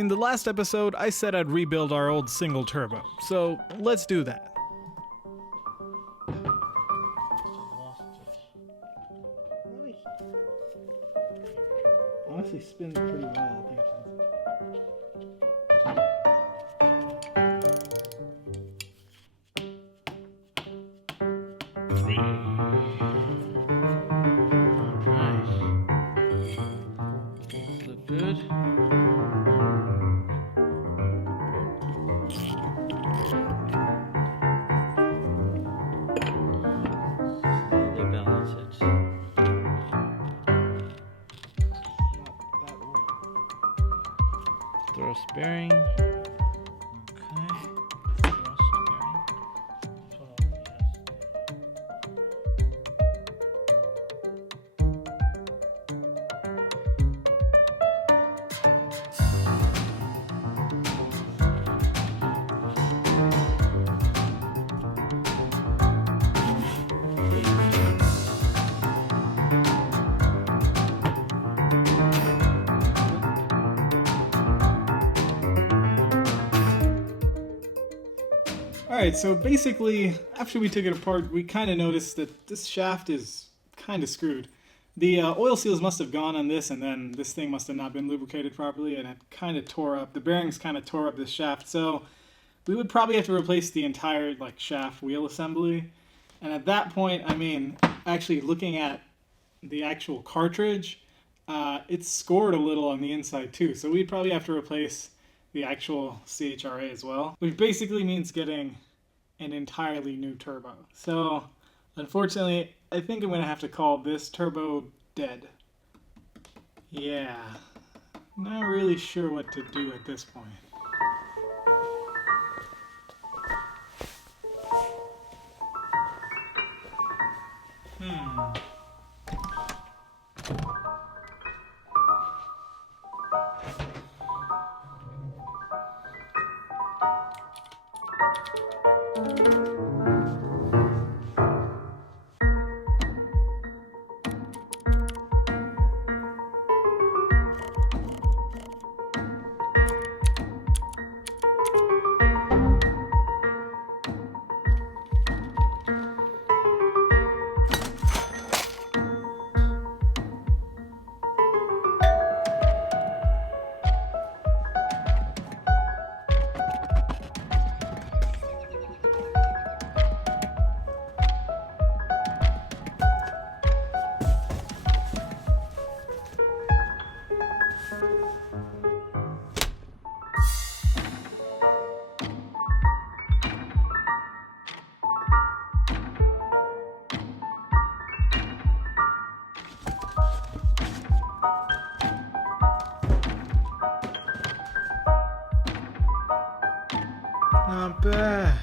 In the last episode, I said I'd rebuild our old single turbo, so let's do that. Honestly, spins pretty well. Good. Slowly balance it. Thrust bearing. Okay. Thrust bearing. Alright, so basically, after we took it apart, we kind of noticed that this shaft is kind of screwed. The oil seals must have gone on this, and then this thing must have not been lubricated properly, and it kind of tore up. The bearings kind of tore up this shaft, so we would probably have to replace the entire shaft wheel assembly. And at that point, I mean, actually looking at the actual cartridge, it's scored a little on the inside too, so we'd probably have to replace the actual CHRA as well, which basically means getting an entirely new turbo. So unfortunately, I think I'm going to have to call this turbo dead. Yeah, not really sure what to do at this point. Not bad.